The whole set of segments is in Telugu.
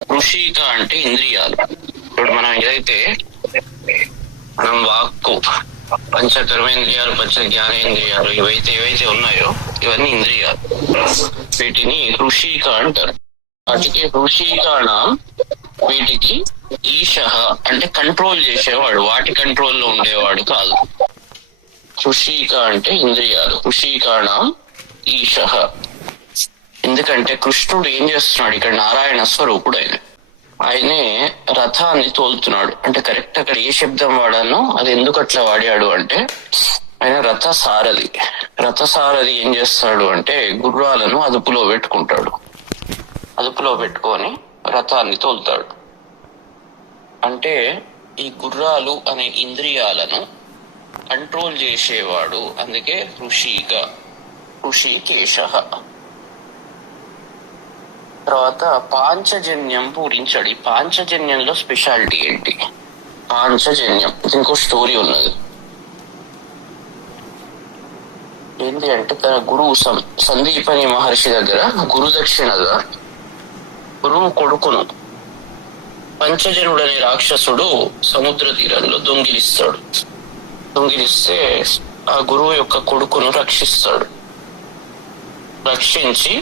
ఋషిక అంటే ఇంద్రియాలు. ఇప్పుడు మనం ఏదైతే మనం వాక్కు, పంచ కర్మేంద్రియాలు, పంచ జ్ఞానేంద్రియాలు ఏవైతే ఉన్నాయో ఇవన్నీ ఇంద్రియాలు. వీటిని ఋషిక అంటారు. వాటికి ఋషికాణ, వీటికి ఈశ అంటే కంట్రోల్ చేసేవాడు, వాటి కంట్రోల్లో ఉండేవాడు కాదు. ఋషిక అంటే ఇంద్రియాలు, ఋషికాణ ఈశ. ఎందుకంటే కృష్ణుడు ఏం చేస్తున్నాడు ఇక్కడ? నారాయణ స్వరూపుడు ఆయనే రథాన్ని తోలుతున్నాడు. అంటే కరెక్ట్ అక్కడ ఏ శబ్దం వాడానో అది ఎందుకు అట్లా వాడాడు అంటే, ఆయన రథసారథి. రథసారథి ఏం చేస్తాడు అంటే గుర్రాలను అదుపులో పెట్టుకుంటాడు. అదుపులో పెట్టుకొని రథాన్ని తోలుతాడు. అంటే ఈ గుర్రాలు అనే ఇంద్రియాలను కంట్రోల్ చేసేవాడు. అందుకే ఋషికేశ. తర్వాత పాంచజన్యం పూరించాడు. ఈ పాంచజన్యంలో స్పెషాలిటీ ఏంటి? పాంచజన్యం ఇంకో స్టోరీ ఉన్నది. ఏంటి అంటే తన గురువు సందీపని మహర్షి దగ్గర గురుదక్షిణగా గురువు కొడుకును పంచజనుడు అనే రాక్షసుడు సముద్ర తీరంలో దొంగిలిస్తాడు. దొంగిలిస్తే ఆ గురువు యొక్క కొడుకును రక్షిస్తాడు. రక్షించి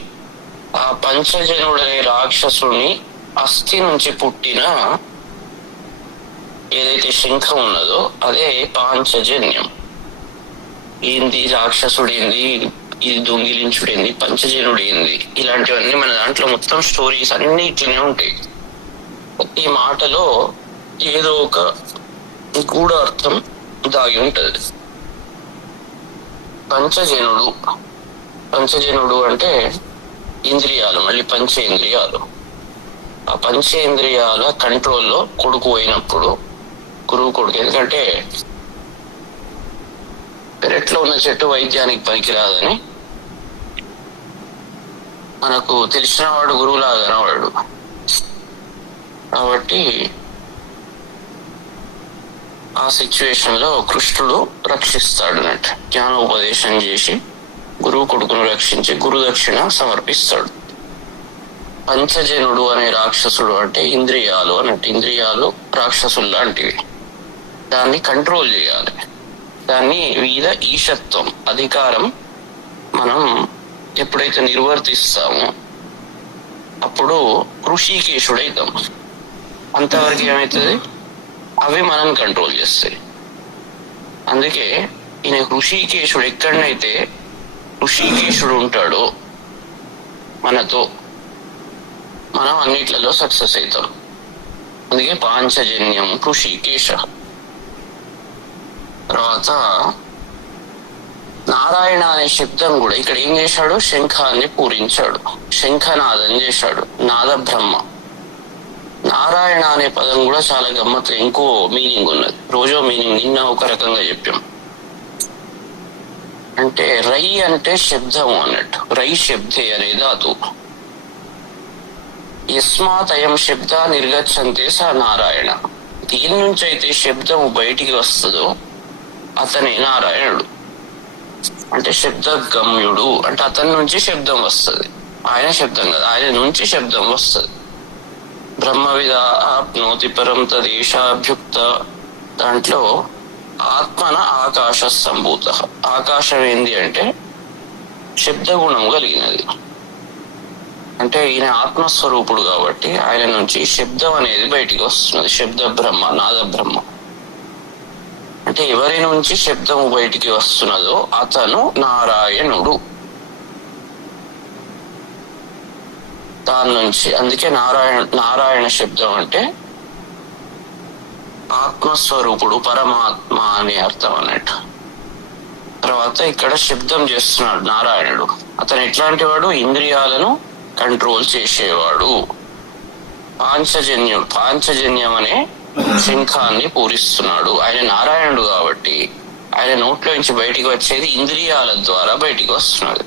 ఆ పంచజనుడనే రాక్షసుని అస్థి నుంచి పుట్టిన ఏదైతే శంఖం ఉన్నదో అదే పాంచజన్యం. ఏంది రాక్షసుడేంది, ఇది దొంగిలించుడేంది, పంచజనుడేంది, ఇలాంటివన్నీ మన దాంట్లో మొత్తం స్టోరీస్ అన్ని ఇట్లనే ఉంటాయి. ఈ మాటలో ఏదో ఒక గూఢార్థం దాగి ఉంటది. పంచజనుడు అంటే ఇంద్రియాలు, మళ్ళీ పంచేంద్రియాలు. ఆ పంచేంద్రియాల కంట్రోల్లో కొడుకు అయినప్పుడు గురువు కొడుకు. ఎందుకంటే పెరట్లో ఉన్న చెట్టు వైద్యానికి పనికిరాదని మనకు తెలిసిన వాడు గురువులాగా కనవాడు. కాబట్టి ఆ సిచ్యువేషన్ లో కృష్ణుడు రక్షిస్తాడు అన్నట్టు. జ్ఞానోపదేశం చేసి గురువు కొడుకును రక్షించి గురుదక్షిణ సమర్పిస్తాడు. పంచజనుడు అనే రాక్షసుడు అంటే ఇంద్రియాలు అన్నట్టు. ఇంద్రియాలు రాక్షసులు లాంటివి. దాన్ని కంట్రోల్ చేయాలి. దాన్ని మీద ఈశత్వం, అధికారం మనం ఎప్పుడైతే నిర్వర్తిస్తామో అప్పుడు ఋషికేశుడైతాం. అంతవరకు ఏమవుతుంది? అవి మనం కంట్రోల్ చేస్తాయి. అందుకే ఈయన ఋషికేశుడు. ఎక్కడనైతే ఋషికేశుడు ఉంటాడో మనతో, మనం అన్నిట్లలో సక్సెస్ అవుతాం. అందుకే పాంచజన్యం ఋషికేశ. తర్వాత నారాయణ అనే శబ్దం కూడా ఇక్కడ ఏం చేశాడు? శంఖాన్ని పూరించాడు, శంఖనాదం చేశాడు, నాద బ్రహ్మ. నారాయణ అనే పదం కూడా చాలా గమ్మత్తు, ఇంకో మీనింగ్ ఉన్నది. రోజో మీనింగ్ నిన్న ఒక రకంగా చెప్పాం. అంటే రై అంటే శబ్దం అన్నట్టు. రై శబ్దే అనే ధాతు. యస్మాత్ అయం శబ్ద నిర్గచ్చంతే స నారాయణ. దీని నుంచి అయితే శబ్దము బయటికి వస్తుందో అతనే నారాయణుడు. అంటే శబ్దగమ్యుడు అంటే అతని నుంచి శబ్దం వస్తుంది. ఆయన శబ్దం కదా, ఆయన నుంచి శబ్దం వస్తుంది. బ్రహ్మవిద ఆప్నోతి పరం తదేశాభ్యుక్త. దాంట్లో ఆత్మన ఆకాశ సంభూత. ఆకాశం ఏంది అంటే శబ్దగుణం కలిగినది. అంటే ఈయన ఆత్మస్వరూపుడు కాబట్టి ఆయన నుంచి శబ్దం అనేది బయటికి వస్తున్నది. శబ్ద బ్రహ్మ, నాద బ్రహ్మ. అంటే ఎవరి నుంచి శబ్దము బయటికి వస్తున్నదో అతను నారాయణుడు. దాని నుంచి అందుకే నారాయణ శబ్దం అంటే ఆత్మస్వరూపుడు, పరమాత్మ అనే అర్థం అన్నట్టు. తర్వాత ఇక్కడ శబ్దం చేస్తున్నాడు నారాయణుడు. అతను ఎట్లాంటి వాడు? ఇంద్రియాలను కంట్రోల్ చేసేవాడు. పాంచజన్యం అనే శంఖాన్ని పూరిస్తున్నాడు. ఆయన నారాయణుడు కాబట్టి ఆయన నోట్లో నుంచి బయటికి వచ్చేది ఇంద్రియాల ద్వారా బయటికి వస్తున్నది.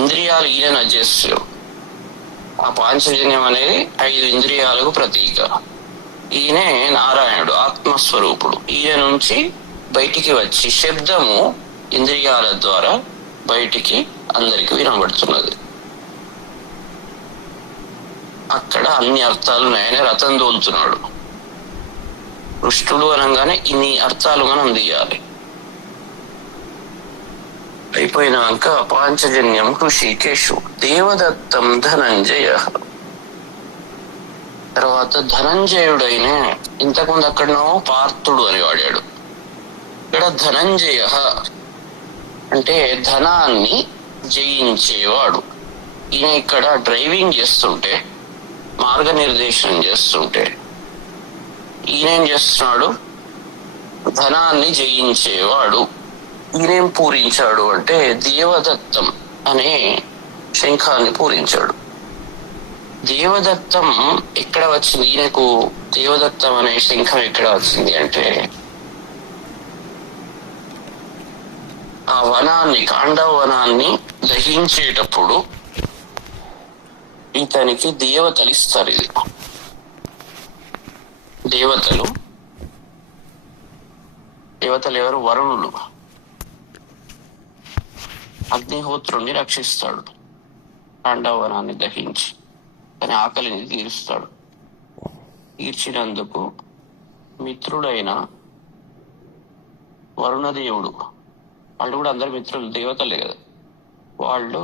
ఇంద్రియాలు ఈయన చేస్తలేవు. ఆ పాంచజన్యం అనేది 5 ఇంద్రియాలకు ప్రతీక. ఈయనే నారాయణుడు, ఆత్మస్వరూపుడు. ఈయన నుంచి బయటికి వచ్చి శబ్దము ఇంద్రియాల ద్వారా బయటికి అందరికి వినబడుతున్నది. అక్కడ అన్ని అర్థాలు ఉన్నాయని రథం తోలుతున్నాడు. కృష్ణుడు అనగానే ఇన్ని అర్థాలు మనం తీయాలి. అయిపోయినాక పాంచజన్యం ఋషికేశు దేవదత్తం ధనంజయ. తర్వాత ధనంజయుడైన, ఇంతకుముందు అక్కడనో పార్థుడు అని వాడాడు, ఇక్కడ ధనంజయ అంటే ధనాన్ని జయించేవాడు. ఈయన ఇక్కడ డ్రైవింగ్ చేస్తుంటే, మార్గనిర్దేశనం చేస్తుంటే ఈయనేం చేస్తున్నాడు? ధనాన్ని జయించేవాడు. ఈయనేం పూరించాడు అంటే దేవదత్తం అనే శంఖాన్ని పూరించాడు. దేవదత్తం ఎక్కడ వచ్చింది? ఈయనకు దేవదత్తం అనే శంఖం ఎక్కడ వచ్చింది అంటే, ఆ వనాన్ని, కాండవ వనాన్ని దహించేటప్పుడు ఇతనికి దేవతలు ఇస్తారు. ఇది దేవతలు ఎవరు? వరుణుడు అగ్నిహోత్రుణ్ణి రక్షిస్తాడు, కాండవ వనాన్ని దహించి తన ఆకలిని తీరుస్తాడు. తీర్చినందుకు మిత్రుడైన వరుణదేవుడు, వాళ్ళు కూడా అందరు మిత్రులు, దేవతలే కదా, వాళ్ళు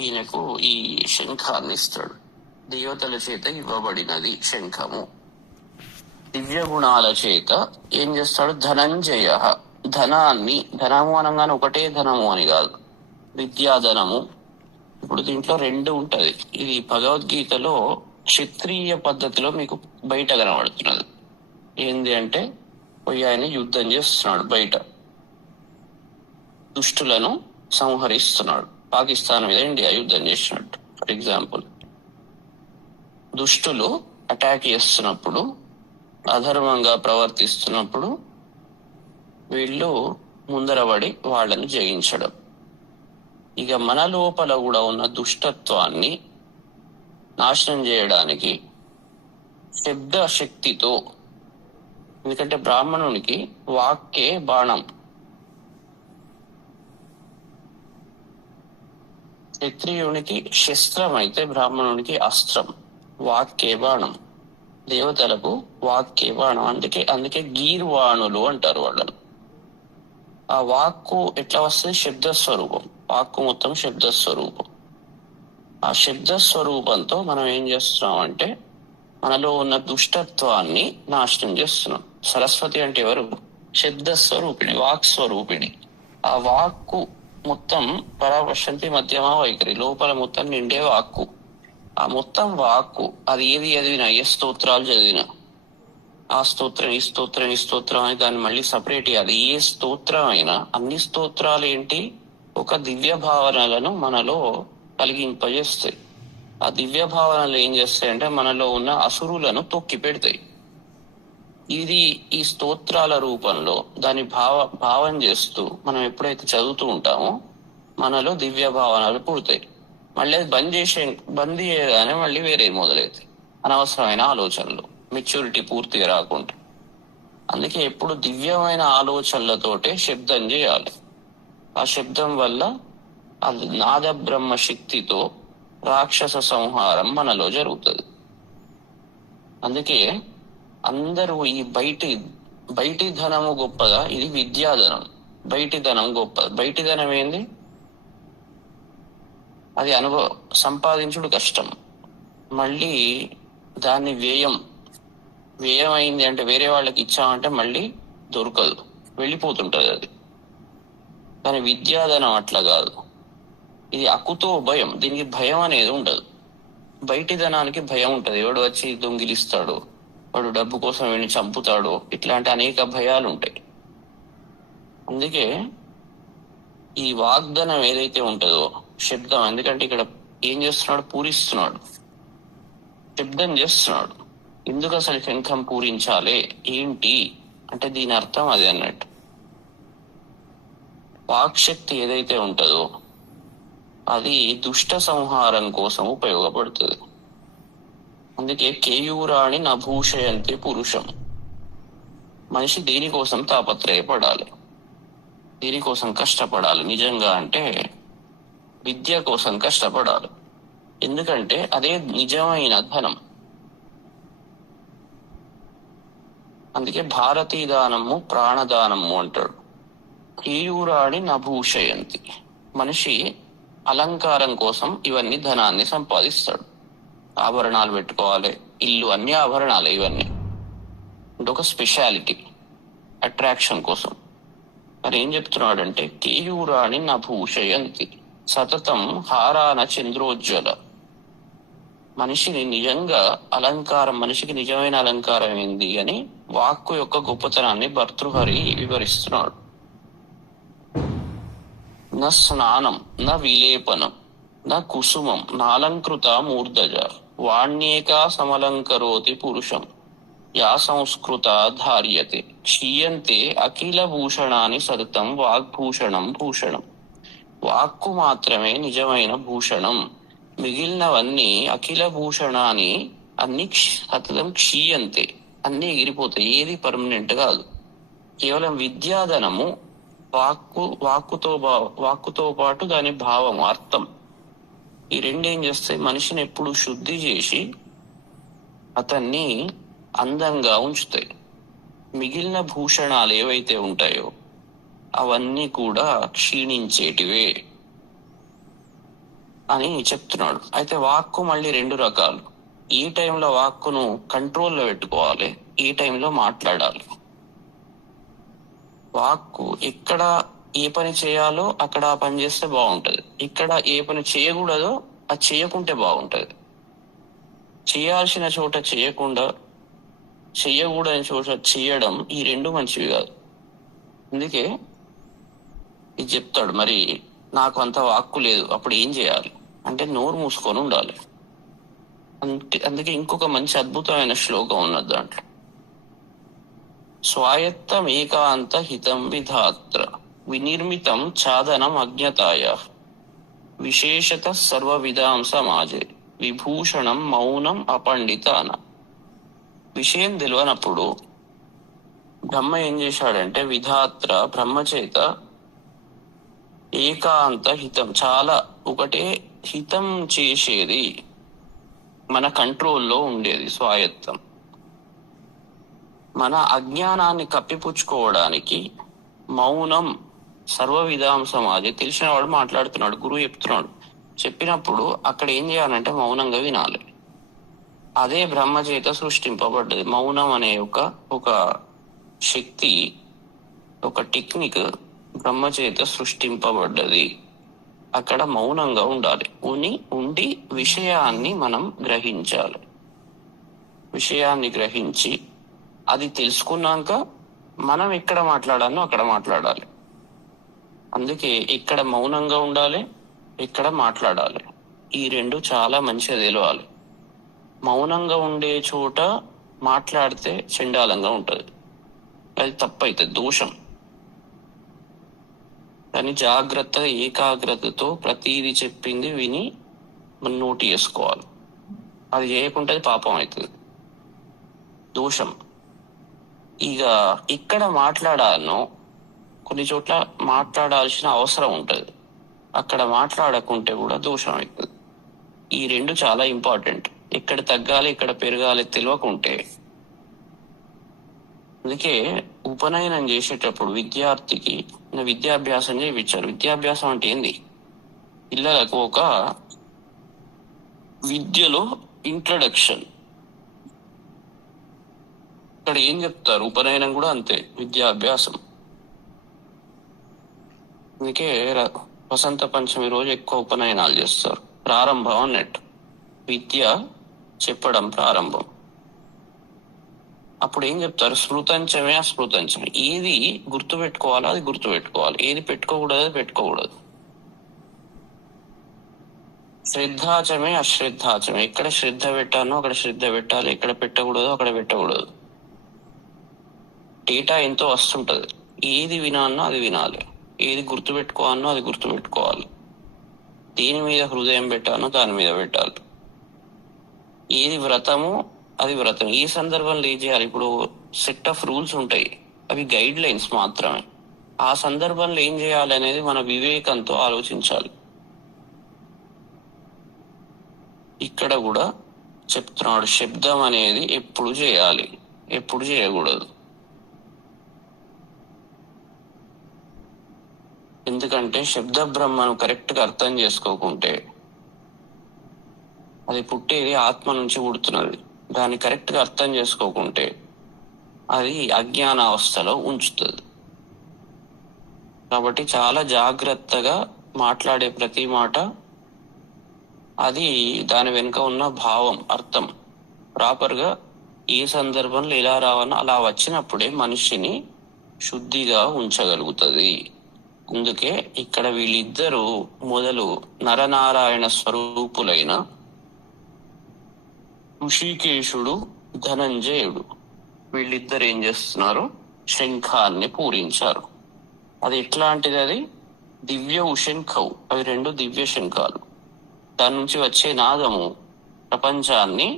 ఈయనకు ఈ శంఖాన్ని ఇస్తాడు. దేవతల చేత ఇవ్వబడినది శంఖము. దివ్య గుణాల చేత ఏం చేస్తాడు? ధనంజయ, ధనాన్ని, ధనము అనగానే ఒకటే ధనము అని కాదు, విద్యాధనము. ఇప్పుడు దీంట్లో రెండు ఉంటది. ఇది భగవద్గీతలో క్షత్రియ పద్ధతిలో మీకు బయట కనబడుతున్నది. ఏంది అంటే, పోయి ఆయన యుద్ధం చేస్తున్నాడు, బయట దుష్టులను సంహరిస్తున్నాడు. పాకిస్తాన్ మీద ఇండియా యుద్ధం చేసినట్టు. ఫర్ ఎగ్జాంపుల్, దుష్టులు అటాక్ చేస్తున్నప్పుడు, అధర్మంగా ప్రవర్తిస్తున్నప్పుడు వీళ్ళు ముందరబడి వాళ్ళని జయించడం. ఇక మన లోపల కూడా ఉన్న దుష్టత్వాన్ని నాశనం చేయడానికి శబ్ద శక్తితో, ఎందుకంటే బ్రాహ్మణునికి వాక్కే బాణం, క్షత్రియునికి శస్త్రం అయితే బ్రాహ్మణునికి అస్త్రం. వాక్కే బాణం, దేవతలకు వాక్కే బాణం. అందుకే గీర్వాణులు అంటారు వాళ్ళను. ఆ వాక్కు ఎట్లా వస్తుంది? శబ్దస్వరూపం. వాక్కు మొత్తం శబ్దస్వరూపం. ఆ శబ్దస్వరూపంతో మనం ఏం చేస్తున్నాం అంటే, మనలో ఉన్న దుష్టత్వాన్ని నాశనం చేస్తున్నాం. సరస్వతి అంటే ఎవరు? శబ్దస్వరూపిణి, వాక్ స్వరూపిణి. ఆ వాక్కు మొత్తం పరాపశంతి మధ్యమా వైఖరి, లోపల మొత్తం నిండే వాక్కు. ఆ మొత్తం వాక్కు అది ఏది చదివినా, ఏ స్తోత్రాలు చదివినా, ఆ స్తోత్రం, ఈ స్తోత్రం, ఈ స్తోత్రం అని దాన్ని మళ్ళీ సపరేట్ అది ఏ స్తోత్రం అయినా, అన్ని స్తోత్రాలు ఏంటి? ఒక దివ్య భావనలను మనలో కలిగింపజేస్తాయి. ఆ దివ్య భావనలు ఏం చేస్తాయంటే, మనలో ఉన్న అసురులను తొక్కి పెడతాయి. ఇది ఈ స్తోత్రాల రూపంలో దాన్ని భావం చేస్తూ మనం ఎప్పుడైతే చదువుతూ ఉంటామో మనలో దివ్య భావనలు పుడతాయి. మళ్ళీ అది బంద్ చేయగానే మళ్ళీ వేరే మొదలవుతాయి, అనవసరమైన ఆలోచనలు, మెచ్యూరిటీ పూర్తిగా రాకుండా. అందుకే ఎప్పుడు దివ్యమైన ఆలోచనలతోటే శబ్దం చేయాలి. ఆ శబ్దం వల్ల అది నాద బ్రహ్మ శక్తితో రాక్షస సంహారం మనలో జరుగుతుంది. అందుకే అందరూ ఈ బయటి ధనము గొప్పదా? ఇది విద్యాధనం. బయటి ధనం గొప్పది. బయటి ధనం ఏంది? అది సంపాదించుడు కష్టం. మళ్ళీ దాన్ని వ్యయం అయింది అంటే, వేరే వాళ్ళకి ఇచ్చామంటే మళ్ళీ దొరకదు, వెళ్ళిపోతుంటది అది. కానీ విద్యాధనం అట్లా కాదు. ఇది అక్కుతో భయం. దీనికి భయం అనేది ఉండదు. బయటి ధనానికి భయం ఉంటది. ఎవడు వచ్చి దొంగిలిస్తాడు, వాడు డబ్బు కోసం వీడిని చంపుతాడు, ఇట్లాంటి అనేక భయాలు ఉంటాయి. అందుకే ఈ వాగ్దానం ఏదైతే ఉంటుందో శబ్దం, ఎందుకంటే ఇక్కడ ఏం చేస్తున్నాడు? పూరిస్తున్నాడు, శబ్దం చేస్తున్నాడు. ఎందుకు అసలు శంఖం పూరించాలి ఏంటి అంటే, దీని అర్థం అది అన్నట్టు. వాక్శక్తి ఏదైతే ఉంటుందో అది దుష్ట సంహారం కోసం ఉపయోగపడుతుంది. అందుకే కేయూరాణి నభూషయంతి పురుషం. మనిషి దేనికోసం తాపత్రయపడాలి, దేనికోసం కష్టపడాలి నిజంగా అంటే విద్య కోసం కష్టపడాలి. ఎందుకంటే అదే నిజమైన ధనం. అందుకే భారతీ దానము ప్రాణదానము అంటాడు. కేయూరాణి నభూషయంతి. మనిషి అలంకారం కోసం ఇవన్నీ ధనాన్ని సంపాదిస్తాడు. ఆభరణాలు పెట్టుకోవాలి, ఇల్లు అన్ని ఆభరణాలే ఇవన్నీ. అంటే ఒక స్పెషాలిటీ, అట్రాక్షన్ కోసం. మరి ఏం చెప్తున్నాడంటే కేయూరాణి నభూషయంతి సతతం హారాన చంద్రోజ్వల. మనిషిని నిజంగా అలంకారం, మనిషికి నిజమైన అలంకారం ఏంది అని వాక్కు యొక్క గొప్పతనాన్ని భర్తృహరి వివరిస్తున్నాడు. న స్నానం న విలేపనం న కుసుమం నాలంకృత మూర్ధజ వాణ్యేకా సమలంకరోతి పురుషం యా సంస్కృత ధార్యతే క్షీయంతే అఖిల భూషణాన్ని సతతం వాగ్భూషణం భూషణం. వాక్కు మాత్రమే నిజమైన భూషణం, మిగిలినవన్నీ అఖిల భూషణాన్ని అన్ని సతతం క్షీయంతే, అన్ని ఎగిరిపోతాయి, ఏది పర్మనెంట్ కాదు. కేవలం విద్యాధనము వాక్కుతో పాటు దాని భావం, అర్థం, ఈ రెండేం చేస్తాయి, మనిషిని ఎప్పుడు శుద్ధి చేసి అతన్ని అందంగా ఉంచుతాయి. మిగిలిన భూషణాలు ఏవైతే ఉంటాయో అవన్నీ కూడా క్షీణించేటివే అని చెప్తున్నాడు. అయితే వాక్కు మళ్ళీ రెండు రకాలు. ఈ టైంలో వాక్కును కంట్రోల్లో పెట్టుకోవాలి, ఈ టైంలో మాట్లాడాలి. వాక్కు ఎక్కడ ఏ పని చేయాలో అక్కడ ఆ పని చేస్తే బాగుంటది, ఇక్కడ ఏ పని చేయకూడదో అది చేయకుంటే బాగుంటది. చేయాల్సిన చోట చేయకుండా చెయ్యకూడని చోట చేయడం, ఈ రెండు మంచివి కాదు. అందుకే ఇది చెప్తాడు. మరి నాకు అంత వాక్కు లేదు, అప్పుడు ఏం చేయాలి అంటే నోరు మూసుకొని ఉండాలి. అందుకే ఇంకొక మంచి అద్భుతమైన శ్లోకం ఉన్నది దాంట్లో. స్వాయత్తం ఏకాంత హితం విధాత్ర వినిర్మితం చాదనం అజ్ఞతాయ విశేషత సర్వ విధాం సమాజే విభూషణం మౌనం అపండితాన. విషయం తెలియనప్పుడు బ్రహ్మ ఏం చేశాడంటే, విధాత్ర బ్రహ్మ చేత ఏకాంత హితం, చాలా ఒకటే హితం చేసేది, మన కంట్రోల్లో ఉండేది స్వాయత్తం. మన అజ్ఞానాన్ని కప్పిపుచ్చుకోవడానికి మౌనం సర్వ విధాం సమాజే, తెలిసిన వాడు మాట్లాడుతున్నాడు, గురువు చెప్తున్నాడు, చెప్పినప్పుడు అక్కడ ఏం చేయాలంటే మౌనంగా వినాలి. అదే బ్రహ్మ చేత సృష్టింపబడ్డది. మౌనం అనే ఒక శక్తి, ఒక టెక్నిక్ బ్రహ్మ చేత సృష్టింపబడ్డది. అక్కడ మౌనంగా ఉండాలి, ఉండి విషయాన్ని మనం గ్రహించాలి. విషయాన్ని గ్రహించి అది తెలుసుకున్నాక మనం ఎక్కడ మాట్లాడాలో అక్కడ మాట్లాడాలి. అందుకే ఇక్కడ మౌనంగా ఉండాలి, ఇక్కడ మాట్లాడాలి. ఈ రెండు చాలా మంచిగా తెలవాలి. మౌనంగా ఉండే చోట మాట్లాడితే చండాలంగా ఉంటది, అది తప్పైతుంది, దోషం. కానీ జాగ్రత్తగా ఏకాగ్రతతో ప్రతీది చెప్పింది విని మనం నోటు చేసుకోవాలి. అది చేయకుంటే పాపం అవుతుంది, దోషం. ఇక ఇక్కడ మాట్లాడాలను, కొన్ని చోట్ల మాట్లాడాల్సిన అవసరం ఉంటుంది, అక్కడ మాట్లాడకుంటే కూడా దోషం అవుతుంది. ఈ రెండు చాలా ఇంపార్టెంట్. ఎక్కడ తగ్గాలి ఎక్కడ పెరగాలి తెలియకుంటే. అందుకే ఉపనయనం చేసేటప్పుడు విద్యార్థికి విద్యాభ్యాసం చేయించారు. విద్యాభ్యాసం అంటే ఏంది? పిల్లలకు ఒక విద్యలో ఇంట్రడక్షన్. ఇక్కడ ఏం చెప్తారు, ఉపనయనం కూడా అంతే, విద్యాభ్యాసం. అందుకే వసంత పంచమి రోజు ఎక్కువ ఉపనయనాలు చేస్తారు. ప్రారంభం అన్నట్టు, విద్య చెప్పడం ప్రారంభం. అప్పుడు ఏం చెప్తారు, స్మృతంచమే అస్మృతంచమే. ఏది గుర్తు పెట్టుకోవాలో అది గుర్తు పెట్టుకోవాలి, ఏది పెట్టుకోకూడదు అది పెట్టుకోకూడదు. శ్రద్ధాచమే అశ్రద్ధాచమే. ఎక్కడ శ్రద్ధ పెట్టానో అక్కడ శ్రద్ధ పెట్టాలి, ఎక్కడ పెట్టకూడదో అక్కడ పెట్టకూడదు. డేటా ఎంతో వస్తుంటది, ఏది వినాలనో అది వినాలి, ఏది గుర్తు పెట్టుకోవాలనో అది గుర్తు పెట్టుకోవాలి, దేని మీద హృదయం పెట్టానో దాని మీద పెట్టాలి. ఏది వ్రతము అది వ్రతం. ఈ సందర్భంలో ఏం చేయాలి, ఇప్పుడు సెట్ ఆఫ్ రూల్స్ ఉంటాయి, అవి గైడ్ లైన్స్ మాత్రమే. ఆ సందర్భంలో ఏం చేయాలి అనేది మన వివేకంతో ఆలోచించాలి. ఇక్కడ కూడా చెప్తున్నాడు, శబ్దం అనేది ఎప్పుడు చేయాలి, ఎప్పుడు చేయకూడదు. ఎందుకంటే శబ్ద బ్రహ్మను కరెక్ట్ గా అర్థం చేసుకోకుంటే, అది పుట్టేది ఆత్మ నుంచి పుడుతున్నది, దాన్ని కరెక్ట్ గా అర్థం చేసుకోకుంటే అది అజ్ఞాన అవస్థలో ఉంచుతుంది. కాబట్టి చాలా జాగ్రత్తగా మాట్లాడే ప్రతి మాట, అది దాని వెనుక ఉన్న భావం, అర్థం ప్రాపర్ గా ఏ సందర్భంలో ఎలా రావాలో అలా వచ్చినప్పుడే మనిషిని శుద్ధిగా ఉంచగలుగుతుంది. అందుకే ఇక్కడ వీళ్ళిద్దరూ మొదలు నరనారాయణ స్వరూపులైన ఋషికేశుడు, ధనంజయుడు, వీళ్ళిద్దరు ఏం చేస్తున్నారు, శంఖాన్ని పూరించారు. అది ఎట్లాంటిది, అది దివ్య ఉశంఖవు. అవి రెండు దివ్య శంఖాలు. దాని నుంచి వచ్చే నాదము ప్రపంచాన్ని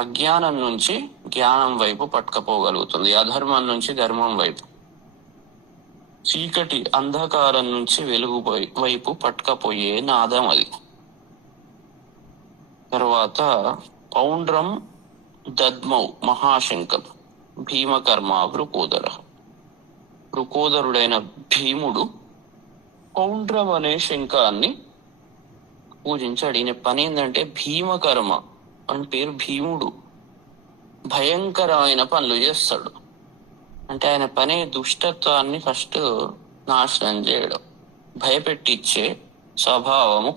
అజ్ఞానం నుంచి జ్ఞానం వైపు పట్టుకపోగలుగుతుంది, అధర్మం నుంచి ధర్మం వైపు, చీకటి అంధకారం నుంచి వెలుగు వైపు పట్టుకపోయే నాదం అది. తర్వాత పౌండ్రం దద్మౌ మహాశంఖం భీమకర్మ వృకోదర. వృకోదరుడైన భీముడు పౌండ్రం అనే శంఖాన్ని పూజించాడు. ఈయన పని ఏంటంటే భీమకర్మ అని పేరు. భీముడు భయంకరమైన పనులు చేస్తాడు. అంటే ఆయన పని దుష్టత్వాన్ని ఫస్ట్ నాశనం చేయడం, భయపెట్టించే స్వభావము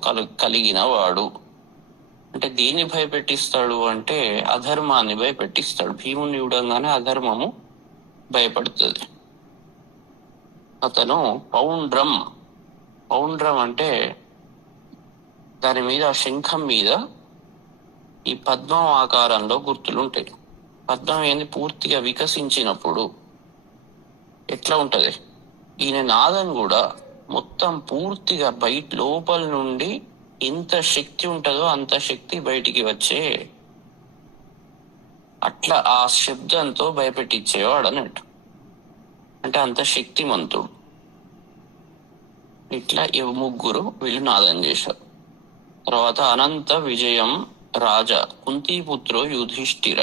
కలిగిన వాడు. అంటే దేన్ని భయపెట్టిస్తాడు అంటే అధర్మాన్ని భయపెట్టిస్తాడు. భీముని చూడంగానే అధర్మము భయపడుతుంది. అతను పౌండ్రం, పౌండ్రం అంటే దాని మీద, శంఖం మీద ఈ పద్మం ఆకారంలో గుర్తులుంటాయి. పద్మం ఏంది, పూర్తిగా వికసించినప్పుడు ఎట్లా ఉంటది, ఈయన నాదం కూడా మొత్తం పూర్తిగా బయట లోపల నుండి ఎంత శక్తి ఉంటుందో అంత శక్తి బయటికి వచ్చే, అట్లా ఆ శబ్దంతో భయపెట్టించేవాడు అన్నట్టు. అంటే అంత శక్తిమంతుడు. ఇట్లా ముగ్గురు వీళ్ళు నాదం చేశారు. తర్వాత అనంత విజయం రాజా కుంతీపుత్రో యుధిష్ఠిర.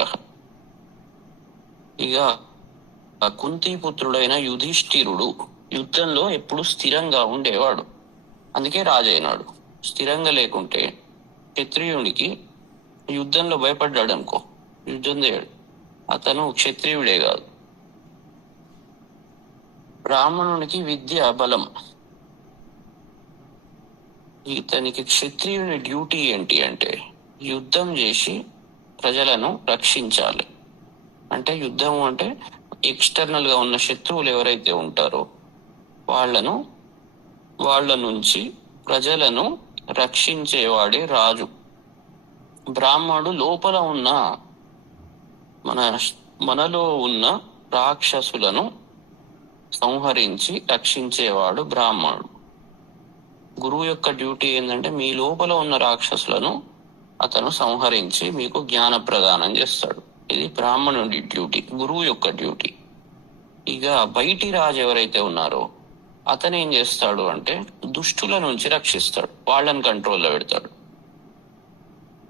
ఇక కుంతీపుత్రుడైన యుధిష్ఠిరుడు యుద్ధంలో ఎప్పుడు స్థిరంగా ఉండేవాడు, అందుకే రాజైనాడు. స్థిరంగా లేకుంటే క్షత్రియునికి యుద్ధంలో భయపడ్డాడు అనుకో, యుద్ధం చేయడు, అతను క్షత్రియుడే కాదు. బ్రాహ్మణునికి విద్య బలం. ఇతనికి క్షత్రియుని డ్యూటీ ఏంటి అంటే యుద్ధం చేసి ప్రజలను రక్షించాలి. అంటే యుద్ధం అంటే ఎక్స్టర్నల్ గా ఉన్న శత్రువులు ఎవరైతే ఉంటారో వాళ్ళ నుంచి ప్రజలను రక్షించేవాడే రాజు. బ్రాహ్మణుడు లోపల ఉన్న మనలో ఉన్న రాక్షసులను సంహరించి రక్షించేవాడు బ్రాహ్మణుడు. గురువు యొక్క డ్యూటీ ఏంటంటే మీ లోపల ఉన్న రాక్షసులను అతను సంహరించి మీకు జ్ఞాన ప్రదానం చేస్తాడు. ఇది బ్రాహ్మణుడి డ్యూటీ, గురువు యొక్క డ్యూటీ. ఇక బయటి రాజు ఎవరైతే ఉన్నారో అతను ఏం చేస్తాడు అంటే దుష్టుల నుంచి రక్షిస్తాడు, వాళ్ళని కంట్రోల్లో పెడతాడు.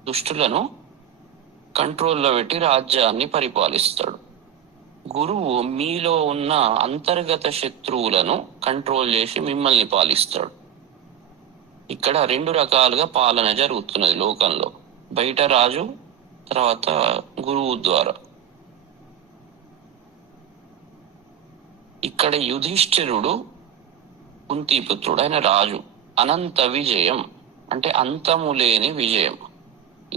దుష్టులను కంట్రోల్లో పెట్టి రాజ్యాన్ని పరిపాలిస్తాడు. గురువు మీలో ఉన్న అంతర్గత శత్రువులను కంట్రోల్ చేసి మిమ్మల్ని పాలిస్తాడు. ఇక్కడ రెండు రకాలుగా పాలన జరుగుతున్నది లోకంలో, బయట రాజు, తర్వాత గురువు ద్వారా. ఇక్కడ యుధిష్ఠిరుడు కుంతీపుత్రుడు, ఆయన రాజు. అనంత విజయం అంటే అంతము లేని విజయం.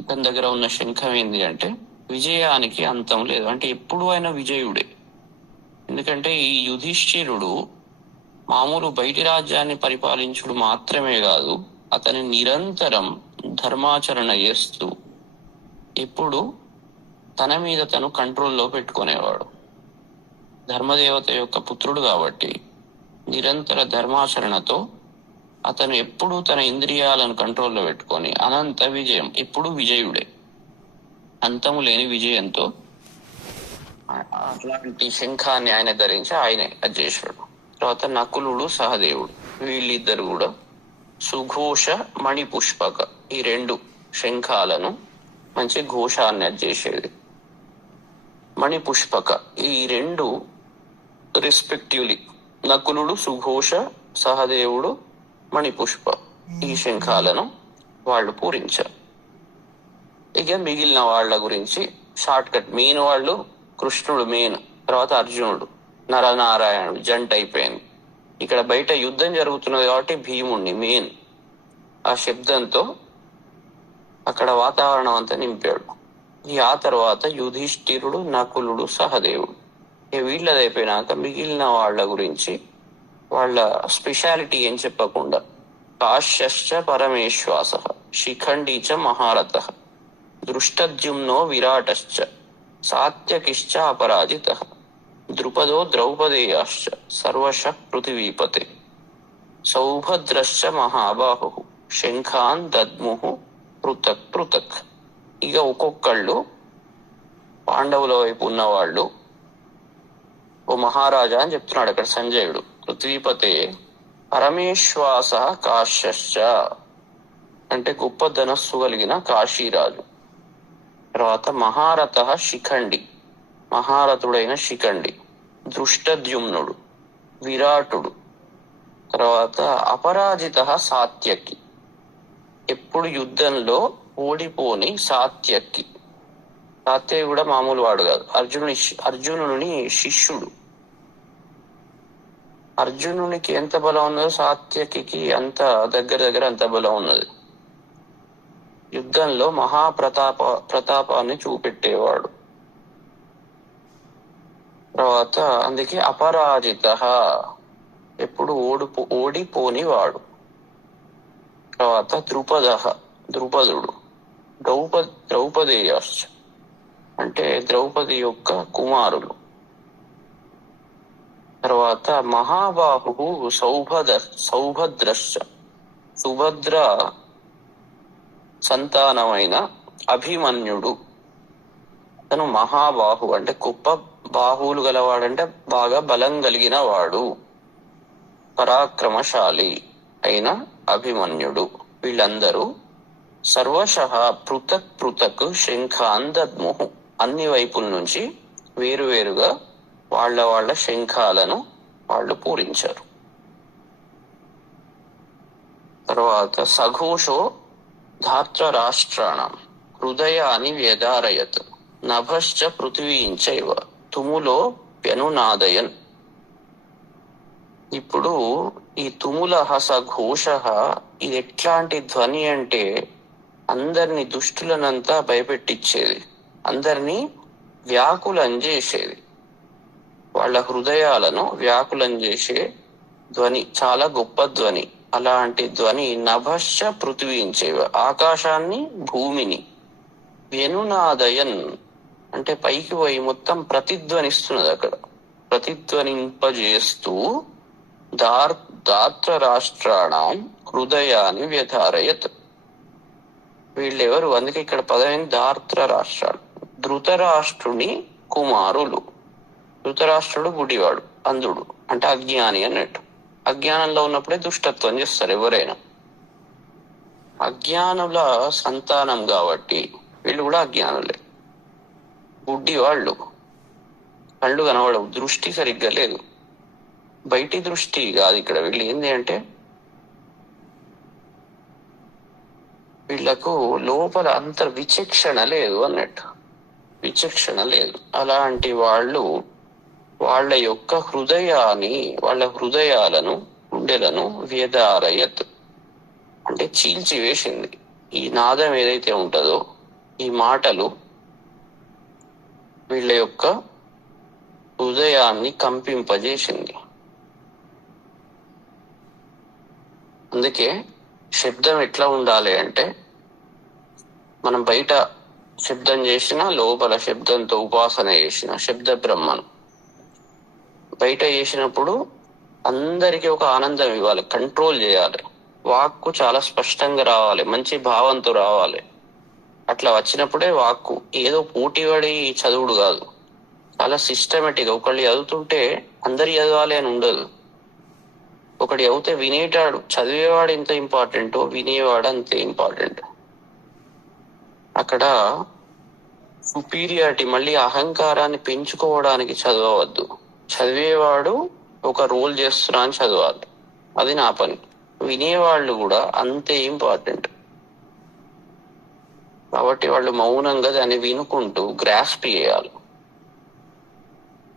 ఇతని దగ్గర ఉన్న శంఖం ఏంది అంటే విజయానికి అంతం లేదు, అంటే ఎప్పుడు ఆయన విజయుడే. ఎందుకంటే ఈ యుధిష్ఠిరుడు మామూలు బయటి రాజ్యాన్ని పరిపాలించుడు మాత్రమే కాదు, అతని నిరంతరం ధర్మాచరణ చేస్తూ ఎప్పుడు తన మీద తను కంట్రోల్లో పెట్టుకునేవాడు. ధర్మదేవత యొక్క పుత్రుడు కాబట్టి నిరంతర ధర్మాచరణతో అతను ఎప్పుడు తన ఇంద్రియాలను కంట్రోల్లో పెట్టుకొని అనంత విజయం, ఎప్పుడు విజయుడే, అంతము లేని విజయంతో అట్లాంటి శంఖాన్ని ఆయన ధరించి ఆయనే అది చేశాడు. తర్వాత నకులుడు, సహదేవుడు, వీళ్ళిద్దరు కూడా సుఘోష మణిపుష్పక, ఈ రెండు శంఖాలను మంచి ఘోషాన్ని చేసేది. మణిపుష్పక ఈ రెండు రెస్పెక్టివ్లీ నకులుడు సుఘోష, సహదేవుడు మణిపుష్ప ఈ శంఖాలను వాళ్ళు పూరించారు. ఇక మిగిలిన వాళ్ళ గురించి షార్ట్ కట్. మెయిన్ వాళ్ళు కృష్ణుడు మెయిన్, తర్వాత అర్జునుడు, నరనారాయణుడు జంట అయిపోయింది. ఇక్కడ బయట యుద్ధం జరుగుతున్నది కాబట్టి భీముణ్ణి మెయిన్ ఆ శబ్దంతో అక్కడ వాతావరణం అంతా నింపాడు. ఆ తర్వాత యుధిష్ఠిరుడు, నకులుడు, సహదేవుడు. వీళ్ళది అయిపోయినాక మిగిలిన వాళ్ళ గురించి వాళ్ళ స్పెషాలిటీ ఏం చెప్పకుండా కాశ్యశ్చ పరమేశ్వాస, శిఖండీ చ మహారథ, దృష్టద్యుమ్నో విరాటశ్చ, సాత్యకిశ్చ అపరాజిత, ద్రుపదో ద్రౌపదేయాశ్చ సర్వశ పృథివీపతే, సౌభద్రశ్చ మహాబాహు, శంఖాన్ దద్ముహు పృథక్ పృథక్. ఇక ఒక్కొక్కళ్ళు పాండవుల వైపు ఉన్నవాళ్ళు, ఓ మహారాజా అని చెప్తున్నాడు అక్కడ సంజయుడు. పృథ్వీపతే పరమేశ్వాస కాశ్యశ్చ అంటే గొప్ప ధనస్సు కలిగిన కాశీరాజు. తర్వాత మహారథ శిఖండి, మహారథుడైన శిఖండి. దృష్టద్యుమ్నుడు, విరాటుడు. తర్వాత అపరాజిత సాత్యకి, ఎప్పుడు యుద్ధంలో ఓడిపోని సాత్యకి. సాత్యకి కూడా మామూలు వాడు కాదు, అర్జునుని శిష్యుడు. అర్జునునికి ఎంత బలం ఉన్నదో సాత్యకి అంత దగ్గర అంత బలం ఉన్నది. యుద్ధంలో ప్రతాపాన్ని చూపెట్టేవాడు. తర్వాత అందుకే అపరాజిత, ఎప్పుడు ఓడిపోనివాడు. తర్వాత ద్రుపదుడు, ద్రౌపదేయాశ్చ అంటే ద్రౌపది యొక్క కుమారులు. తర్వాత మహాబాహు సౌభద్రశ్చ సుభద్ర సంతానమైన అభిమన్యుడు. అతను మహాబాహు అంటే గొప్ప బాహువులు గలవాడంటే బాగా బలం కలిగిన వాడు, పరాక్రమశాలి అయిన అభిమన్యుడు. వీళ్ళందరూ సర్వశః పృథక్ పృథక్ శంఖాన్ దద్ముహు, అన్ని వైపుల నుంచి వేరువేరుగా వాళ్ళ శంఖాలను వాళ్ళు పూరించారు. తర్వాత సఘోషో ధార్తరాష్ట్రాణం హృదయాన్ని వ్యధారయత్, నభశ్చ పృథివీంచైవ తుములో వ్యనునాదయన్. ఇప్పుడు ఈ తుముల సఘోష ఇది ఎట్లాంటి ధ్వని అంటే అందరిని దుష్టులనంతా భయపెట్టించేది, అందరినీ వ్యాకులం చేసేది, వాళ్ళ హృదయాలను వ్యాకులం చేసే ధ్వని, చాలా గొప్ప ధ్వని. అలాంటి ధ్వని నభశ్చ పృథివీంచేవ ఆకాశాన్ని భూమిని, వ్యనునాదయన్ అంటే పైకి పోయి మొత్తం ప్రతిధ్వనిస్తున్నది, అక్కడ ప్రతిధ్వనింపజేస్తూ దాత్ర రాష్ట్రాణం హృదయాన్ని వ్యధారయత్. వీళ్ళెవరు? అందుకే ఇక్కడ పదమైంది దార్త్ర రాష్ట్రాలు. ధృతరాష్ట్రుని కుమారులు. ధృతరాష్ట్రుడు గుడివాడు, అంధుడు అంటే అజ్ఞాని అన్నట్టు. అజ్ఞానంలో ఉన్నప్పుడే దుష్టత్వం చేస్తారు ఎవరైనా. అజ్ఞానుల సంతానం కాబట్టి వీళ్ళు కూడా అజ్ఞానులే, గుడ్డి వాళ్ళు, కళ్ళు కనబడవు, దృష్టి సరిగ్గా లేదు. బయటి దృష్టి కాదు ఇక్కడ. వీళ్ళు ఏంది అంటే వీళ్లకు లోపల అంత విచక్షణ లేదు అన్నట్టు, విచక్షణ లేదు. అలాంటి వాళ్ళు వాళ్ళ యొక్క వాళ్ళ హృదయాలను, గుండెలను వ్యధారయత్ అంటే చీల్చివేసింది. ఈ నాదం ఏదైతే ఉంటుందో, ఈ మాటలు వీళ్ళ యొక్క హృదయాన్ని కంపింపజేసింది. అందుకే శబ్దం ఎట్లా ఉండాలి అంటే, మనం బయట శబ్దం చేసిన, లోపల శబ్దంతో ఉపాసన చేసిన శబ్ద బ్రహ్మను బయట చేసినప్పుడు అందరికీ ఒక ఆనందం ఇవ్వాలి, కంట్రోల్ చేయాలి. వాక్కు చాలా స్పష్టంగా రావాలి, మంచి భావంతో రావాలి. అట్లా వచ్చినప్పుడే వాక్కు ఏదో పోటీపడి చదువుడు కాదు, చాలా సిస్టమేటిక్. ఒకళ్ళు చదువుతుంటే అందరు చదవాలి అని ఉండదు. ఒకటి చదివితే వినేటాడు, చదివేవాడు ఎంత ఇంపార్టెంటో వినేవాడు అంతే ఇంపార్టెంట్. అక్కడ సుపీరియారిటీ, మళ్ళీ అహంకారాన్ని పెంచుకోవడానికి చదవవద్దు. చదివేవాడు ఒక రోల్ చేస్తున్నా అని చదవాలి, అది నా పని. వినేవాళ్ళు కూడా అంతే ఇంపార్టెంట్. కాబట్టి వాళ్ళు మౌనంగా దాన్ని వినుకుంటూ గ్రాస్ప్ చేయాలి.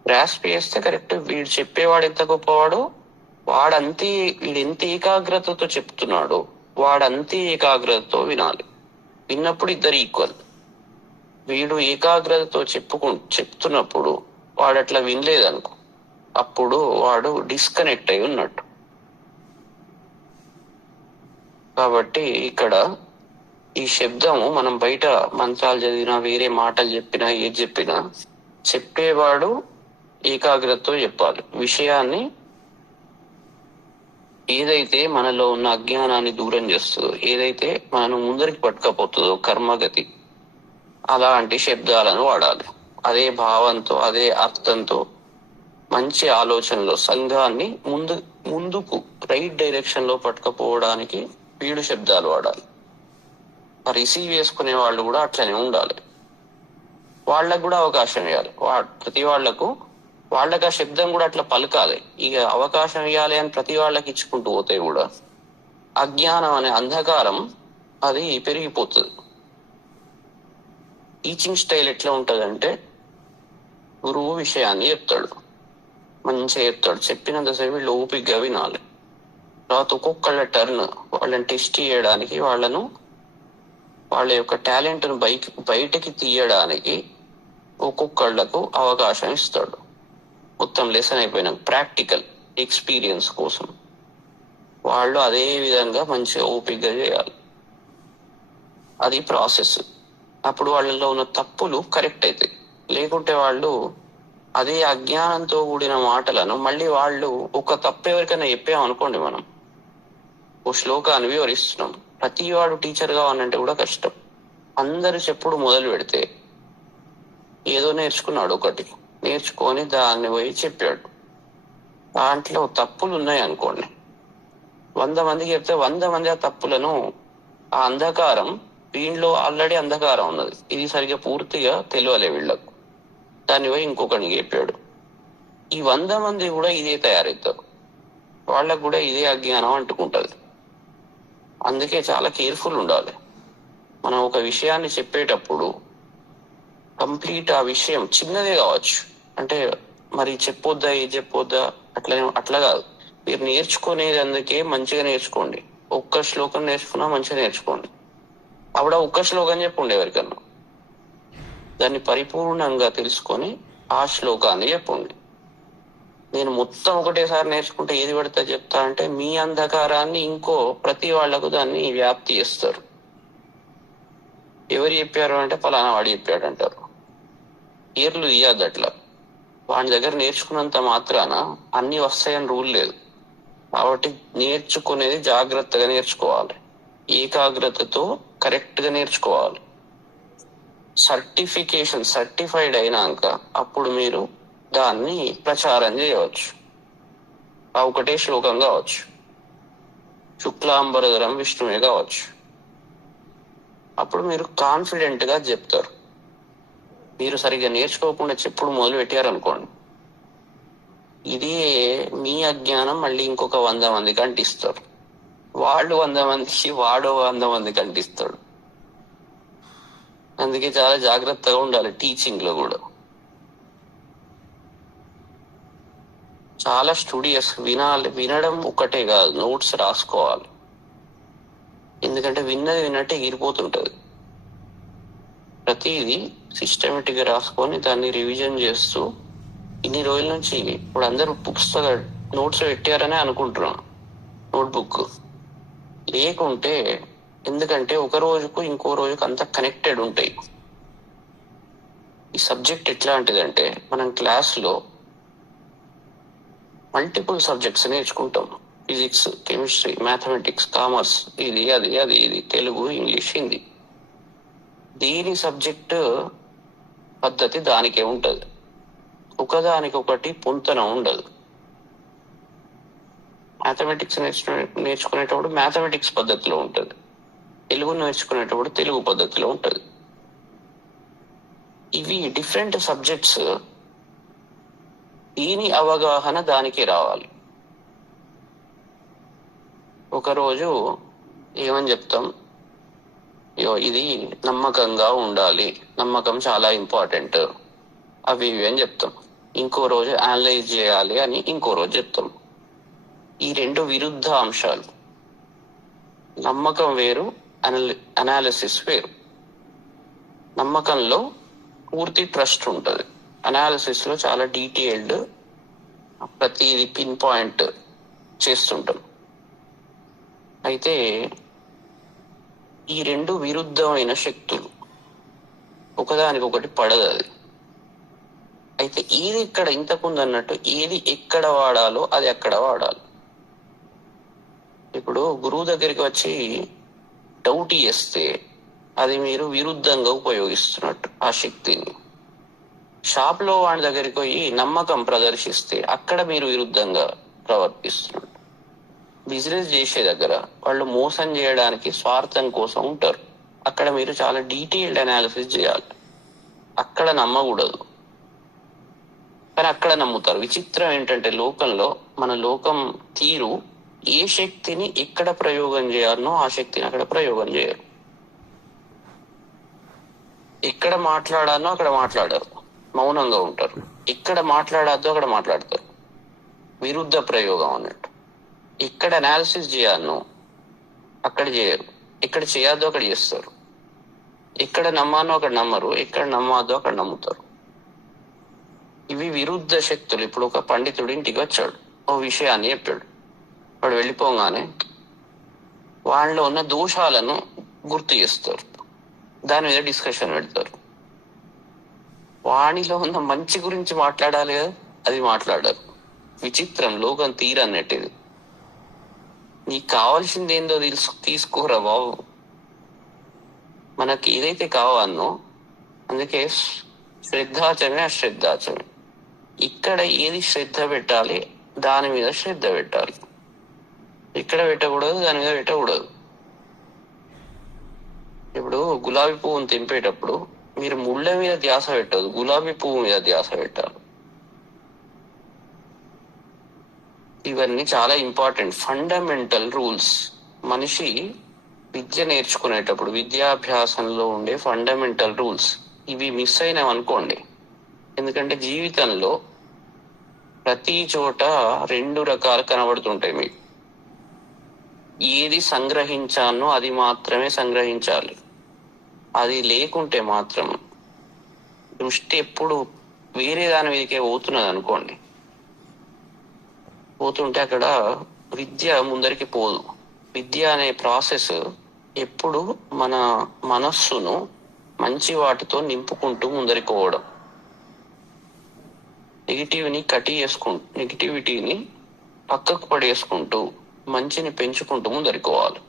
గ్రాస్ప్ చేస్తే కరెక్ట్. వీడు చెప్పేవాడు ఎంత గొప్పవాడు, వీడు ఎంత ఏకాగ్రతతో చెప్తున్నాడు, వాడంతే ఏకాగ్రతతో వినాలి. విన్నప్పుడు ఇద్దరు ఈక్వల్. వీడు ఏకాగ్రతతో చెప్తున్నప్పుడు వాడు అట్లా వినలేదనుకో, అప్పుడు వాడు డిస్కనెక్ట్ అయి ఉన్నట్టు. కాబట్టి ఇక్కడ ఈ శబ్దము మనం బయట మంత్రాలు చదివినా, వేరే మాటలు చెప్పినా, ఏది చెప్పినా చెప్పేవాడు ఏకాగ్రతతో చెప్పాలి. విషయాన్ని ఏదైతే మనలో ఉన్న అజ్ఞానాన్ని దూరం చేస్తుందో, ఏదైతే మనను ముందరికి పట్టుకపోతుందో కర్మగతి, అలాంటి శబ్దాలను వాడాలి. అదే భావంతో, అదే అర్థంతో, మంచి ఆలోచనలో సంఘాన్ని ముందుకు రైట్ డైరెక్షన్ లో పట్టుకపోవడానికి వీడు శబ్దాలు వాడాలి. రిసీవ్ చేసుకునే వాళ్ళు కూడా అట్లనే ఉండాలి. వాళ్ళకు కూడా అవకాశం ఇవ్వాలి. ప్రతి వాళ్ళకు ఆ శబ్దం కూడా అట్లా పలకాలి. ఇక అవకాశం ఇవ్వాలి అని ప్రతి వాళ్ళకి ఇచ్చుకుంటూ పోతే కూడా అజ్ఞానం అనే అంధకారం అది పెరిగిపోతుంది. టీచింగ్ స్టైల్ ఎట్లా ఉంటదంటే, గురువు విషయాన్ని చెప్తాడు, మంచిగా చెప్తాడు, చెప్పినంతసేపు వీళ్ళు ఓపికగా వినాలి. తర్వాత ఒక్కొక్కళ్ళ టర్న్, వాళ్ళని టెస్ట్ చేయడానికి, వాళ్ళ యొక్క టాలెంట్ ను బయటకి తీయడానికి ఒక్కొక్కళ్లకు అవకాశం ఇస్తాడు. మొత్తం లెసన్ అయిపోయినా ప్రాక్టికల్ ఎక్స్పీరియన్స్ కోసం వాళ్ళు అదే విధంగా మంచిగా ఓపికగా చేయాలి. అది ప్రాసెస్. అప్పుడు వాళ్ళలో ఉన్న తప్పులు కరెక్ట్ అవుతాయి. లేకుంటే వాళ్ళు అదే అజ్ఞానంతో కూడిన మాటలను మళ్ళీ వాళ్ళు ఒక తప్పు ఎవరికైనా చెప్పామనుకోండి, మనం ఓ శ్లోకాన్ని వివరిస్తున్నాం, ప్రతి వాడు టీచర్ కావాలంటే కూడా కష్టం. అందరు చెప్పుడు మొదలు పెడితే ఏదో నేర్చుకున్నాడు, ఒకటి నేర్చుకొని దాన్ని పోయి చెప్పాడు, దాంట్లో తప్పులు ఉన్నాయి అనుకోండి, 100 మందికి చెప్తే 100 మంది ఆ తప్పులను, ఆ అంధకారం, వీళ్ళలో ఆల్రెడీ అంధకారం ఉన్నది, ఇది సరిగ్గా పూర్తిగా తెలియలే వీళ్ళకు, దాన్ని పోయి ఇంకొకరికి చెప్పాడు, ఈ 100 మంది కూడా ఇదే తయారవుతారు, వాళ్ళకు కూడా ఇదే అజ్ఞానం అంటుకుంటది. అందుకే చాలా కేర్ఫుల్ ఉండాలి. మనం ఒక విషయాన్ని చెప్పేటప్పుడు కంప్లీట్ ఆ విషయం చిన్నదే కావచ్చు, అంటే మరి చెప్పొద్దా, ఏది చెప్పొద్దా, అట్లా కాదు. మీరు నేర్చుకునేది అందుకే మంచిగా నేర్చుకోండి. ఒక్క శ్లోకం నేర్చుకున్నా మంచిగా నేర్చుకోండి. అప్పుడు ఒక్క శ్లోకం చెప్పండి ఎవరికన్నా, దాన్ని పరిపూర్ణంగా తెలుసుకొని ఆ శ్లోకాన్ని చెప్పండి. నేను మొత్తం ఒకటేసారి నేర్చుకుంటే ఏది పడితే చెప్తా అంటే మీ అంధకారాన్ని ప్రతి వాళ్లకు దాన్ని వ్యాప్తి చేస్తారు. ఎవరు చెప్పారు అంటే ఫలానా వాడు చెప్పాడు అంటారు. పేర్లు తీయద్దు అట్లా. వాడి దగ్గర నేర్చుకున్నంత మాత్రాన అన్ని వస్తాయని రూల్ లేదు. కాబట్టి నేర్చుకునేది జాగ్రత్తగా నేర్చుకోవాలి, ఏకాగ్రతతో కరెక్ట్ గా నేర్చుకోవాలి. సర్టిఫైడ్ అయినాక అప్పుడు మీరు దాన్ని ప్రచారం చేయవచ్చు. ఆ ఒకటే శ్లోకం కావచ్చు, శుక్లాంబరధరం విష్ణువే కావచ్చు. అప్పుడు మీరు కాన్ఫిడెంట్ గా చెప్తారు. మీరు సరిగ్గా నేర్చుకోకుండా చెప్పుడు మొదలు పెట్టారనుకోండి, ఇది మీ అజ్ఞానం మళ్ళీ ఇంకొక 100 మందికి అంటిస్తారు. వాళ్ళు 100 మందికి, వాడు 100 మందికి అంటిస్తాడు. అందుకే చాలా జాగ్రత్తగా ఉండాలి టీచింగ్ లో కూడా. చాలా స్టూడియస్ వినడం ఒక్కటే కాదు, నోట్స్ రాసుకోవాలి. ఎందుకంటే విన్నది విన్నట్టే ఎగిరిపోతుంటది. ప్రతిదీ సిస్టమేటిక్ గా రాసుకొని దాన్ని రివిజన్ చేస్తూ, ఇన్ని రోజుల నుంచి ఇప్పుడు అందరూ నోట్స్ పెట్టారనే అనుకుంటున్నాను, నోట్బుక్ లేకుంటే, ఎందుకంటే ఒక రోజుకు ఇంకో రోజుకు అంత కనెక్టెడ్ ఉంటాయి. ఈ సబ్జెక్ట్ ఎట్లాంటిదంటే, మనం క్లాస్ లో మల్టిపుల్ సబ్జెక్ట్స్ నేర్చుకుంటాం. ఫిజిక్స్, కెమిస్ట్రీ, మ్యాథమెటిక్స్, కామర్స్, ఇది తెలుగు, ఇంగ్లీష్, హిందీ. దీని సబ్జెక్ట్ పద్ధతి దానికే ఉంటది, ఒకదానికొకటి పొంతన ఉండదు. మ్యాథమెటిక్స్ నేర్చుకునేటప్పుడు మ్యాథమెటిక్స్ పద్ధతిలో ఉంటది, తెలుగు నేర్చుకునేటప్పుడు తెలుగు పద్ధతిలో ఉంటది. ఇవి డిఫరెంట్ సబ్జెక్ట్స్. దీని అవగాహన దానికి రావాలి. ఒకరోజు ఏమని చెప్తాం, ఇది నమ్మకంగా ఉండాలి, నమ్మకం చాలా ఇంపార్టెంట్, అవి ఇవి అని చెప్తాం. ఇంకో రోజు అనలైజ్ చేయాలి అని ఇంకో రోజు చెప్తాం. ఈ రెండు విరుద్ధ అంశాలు. నమ్మకం వేరు, అనాలిసిస్ వేరు. నమ్మకంలో పూర్తి ట్రస్ట్ ఉంటుంది, అనాలిసిస్ లో చాలా డీటెయిల్డ్ ప్రతిది పిన్ పాయింట్ చేస్తుంటాం. అయితే ఈ రెండు విరుద్ధమైన శక్తులు, ఒకదానికొకటి పడదు అది. అయితే ఏది ఇక్కడ ఇంతకుముందు అన్నట్టు ఏది ఎక్కడ వాడాలో అది అక్కడ వాడాలి. ఇప్పుడు గురువు దగ్గరికి వచ్చి డౌట్ చేస్తే అది మీరు విరుద్ధంగా ఉపయోగిస్తున్నట్టు ఆ శక్తిని. షాప్ లో వాడి దగ్గరికి పోయి నమ్మకం ప్రదర్శిస్తే అక్కడ మీరు విరుద్ధంగా ప్రవర్తిస్తున్నట్టు. బిజినెస్ చేసే దగ్గర వాళ్ళు మోసం చేయడానికి స్వార్థం కోసం ఉంటారు, అక్కడ మీరు చాలా డీటెయిల్డ్ అనాలిసిస్ చేయాలి. అక్కడ నమ్మకూడదు, కానీ అక్కడ నమ్ముతారు. విచిత్రం ఏంటంటే లోకంలో మన లోకం తీరు ఏ శక్తిని ఎక్కడ ప్రయోగం చేయాలనో ఆ శక్తిని అక్కడ ప్రయోగం చేయరు. ఎక్కడ మాట్లాడానో అక్కడ మాట్లాడరు, మౌనంగా ఉంటారు. ఎక్కడ మాట్లాడద్దో అక్కడ మాట్లాడతారు, విరుద్ధ ప్రయోగం అన్నట్టు. ఎక్కడ అనాలిసిస్ చేయాలనో అక్కడ చేయరు, ఎక్కడ చేయొద్దో అక్కడ చేస్తారు. ఎక్కడ నమ్మానో అక్కడ నమ్మరు, ఎక్కడ నమ్మద్దో అక్కడ నమ్ముతారు. ఇవి విరుద్ధ శక్తులు. ఇప్పుడు ఒక పండితుడు ఇంటికి వచ్చాడు, ఓ విషయాన్ని చెప్పాడు. వాడు వెళ్ళిపోగానే వాళ్ళలో ఉన్న దోషాలను గుర్తు చేస్తారు, దాని మీద డిస్కషన్ పెడతారు. వాణిలో ఉన్న మంచి గురించి మాట్లాడాలి కదా, అది మాట్లాడారు. విచిత్రం, లోకం తీరన్నట్టు. ఇది నీకు కావాల్సింది ఏందో తీసుకోరా బాబు. మనకి ఏదైతే కావాలనో, అందుకే శ్రద్ధాచమే అశ్రద్ధాచమే. ఇక్కడ ఏది శ్రద్ధ పెట్టాలి దాని మీద శ్రద్ధ పెట్టాలి, ఇక్కడ పెట్టకూడదు దాని మీద పెట్టకూడదు. ఇప్పుడు గులాబీ పువ్వును తెంపేటప్పుడు మీరు ముళ్ళ మీద ధ్యాస పెట్టదు, గులాబీ పువ్వు మీద ధ్యాస పెట్టాలి. ఇవన్నీ చాలా ఇంపార్టెంట్ ఫండమెంటల్ రూల్స్. మనిషి విద్య నేర్చుకునేటప్పుడు విద్యాభ్యాసంలో ఉండే ఫండమెంటల్ రూల్స్ ఇవి మిస్ అయినాం అనుకోండి. ఎందుకంటే జీవితంలో ప్రతి చోట రెండు రకాలు కనబడుతుంటాయి మీకు. ఏది సంగ్రహించానో అది మాత్రమే సంగ్రహించాలి, అది లేకుంటే మాత్రం దృష్టి ఎప్పుడు వేరే దాని మీదకే పోతున్నది అనుకోండి, పోతుంటే అక్కడ విద్య ముందరికి పోదు. విద్య అనే ప్రాసెస్ ఎప్పుడు మన మనస్సును మంచి వాటితో నింపుకుంటూ ముందరికి పోవడం, నెగిటివిటీని పక్కకు పడేసుకుంటూ మంచిని పెంచుకుంటూ ముందరికి పోవాలి.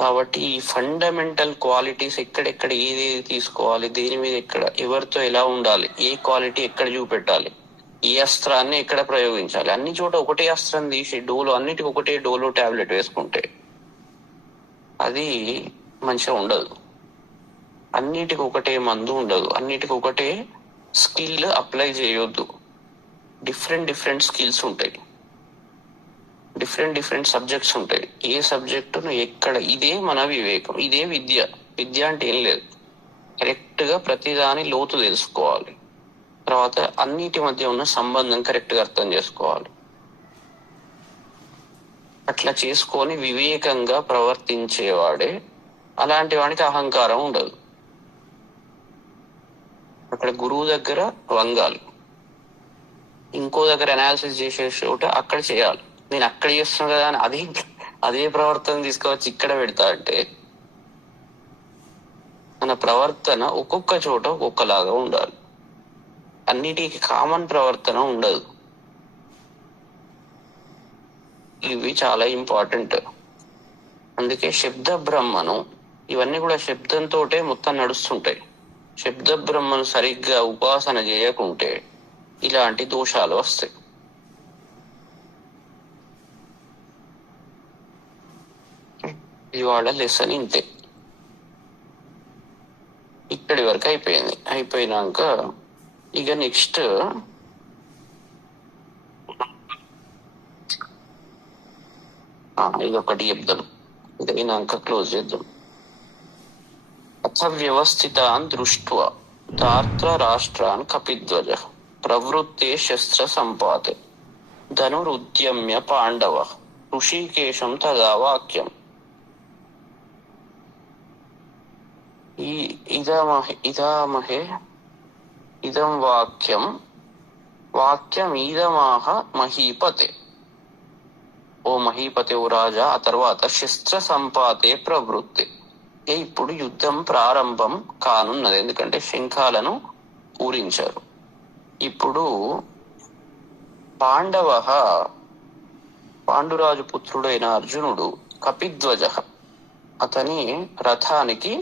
కాబట్టి ఈ ఫండమెంటల్ క్వాలిటీస్ ఎక్కడెక్కడ ఏదేది తీసుకోవాలి, దేని మీద ఎక్కడ, ఎవరితో ఎలా ఉండాలి, ఏ క్వాలిటీ ఎక్కడ చూపెట్టాలి, ఏ అస్త్రాన్ని ఎక్కడ ప్రయోగించాలి, అన్ని చోట ఒకటే అస్త్రం తీసి అన్నిటికి ఒకటే డోలో టాబ్లెట్ వేసుకుంటే అది మంచిగా ఉండదు. అన్నిటికి ఒకటే మందు ఉండదు, అన్నిటికి ఒకటే స్కిల్ అప్లై చేయొద్దు. డిఫరెంట్ స్కిల్స్ ఉంటాయి, డిఫరెంట్ సబ్జెక్ట్స్ ఉంటాయి. ఏ సబ్జెక్టును ఎక్కడ, ఇదే మన వివేకం, ఇదే విద్య. విద్య అంటే ఏం లేదు, కరెక్ట్ గా ప్రతిదాని లోతు తెలుసుకోవాలి, తర్వాత అన్నిటి మధ్య ఉన్న సంబంధం కరెక్ట్ గా అర్థం చేసుకోవాలి. అట్లా చేసుకొని వివేకంగా ప్రవర్తించేవాడే, అలాంటి వాడికి అహంకారం ఉండదు. అక్కడ గురువు దగ్గర వంగాలి, ఇంకో దగ్గర అనాలిసిస్ చేసే చోట అక్కడ చేయాలి. నేను అక్కడ చేస్తున్నా కదా అని అదే ప్రవర్తన తీసుకువచ్చి ఇక్కడ పెడతా అంటే మన ప్రవర్తన ఒక్కొక్క చోట ఒక్కొక్కలాగా ఉండాలి, అన్నిటికీ కామన్ ప్రవర్తన ఉండదు. ఇవి చాలా ఇంపార్టెంట్. అందుకే శబ్ద బ్రహ్మను, ఇవన్నీ కూడా శబ్దంతో మొత్తం నడుస్తుంటాయి. శబ్ద బ్రహ్మను సరిగ్గా ఉపాసన చేయకుంటే ఇలాంటి దోషాలు వస్తాయి. ఇవాళ లెసన్ ఇంతే. ఇక్కడి వరకు అయిపోయింది. అయిపోయినాక ఇక నెక్స్ట్ ఇదొకటి చెప్దాం, ఇదైనాక క్లోజ్ చేద్దాం. అథ వ్యవస్థితాన్ దృష్ట్వా ధార్త రాష్ట్రాన్ కపిధ్వజ ప్రవృత్తే శస్త్ర సంపాతే ధనురుద్యమ్య పాండవ ఋషికేశం తదా వాక్యం. ఇదామహే ఇదం వాక్యమీదమాహ మహీపతే. ఓ మహీపతే, ఓ రాజా, ఆ తర్వాత శస్త్ర సంపాతే ప్రవృత్తి. ఇప్పుడు యుద్ధం ప్రారంభం కానున్నది, ఎందుకంటే శంఖాలను పూరించారు. ఇప్పుడు పాండురాజు పుత్రుడైన అర్జునుడు కపిధ్వజ, అతని రథానికి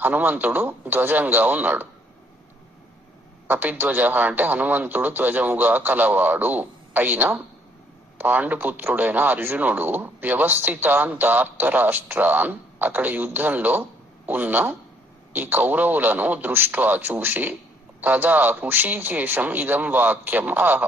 హనుమంతుడు ధ్వజంగా ఉన్నాడు. కపిధ్వజ అంటే హనుమంతుడు ధ్వజముగా కలవాడు అయిన పాండుపుత్రుడైన అర్జునుడు వ్యవస్థితాన్ ధార్త రాష్ట్రాన్, అక్కడ యుద్ధంలో ఉన్న ఈ కౌరవులను దృష్ట్వా చూసి, తదా ఋషికేశం ఇదం వాక్యం ఆహ,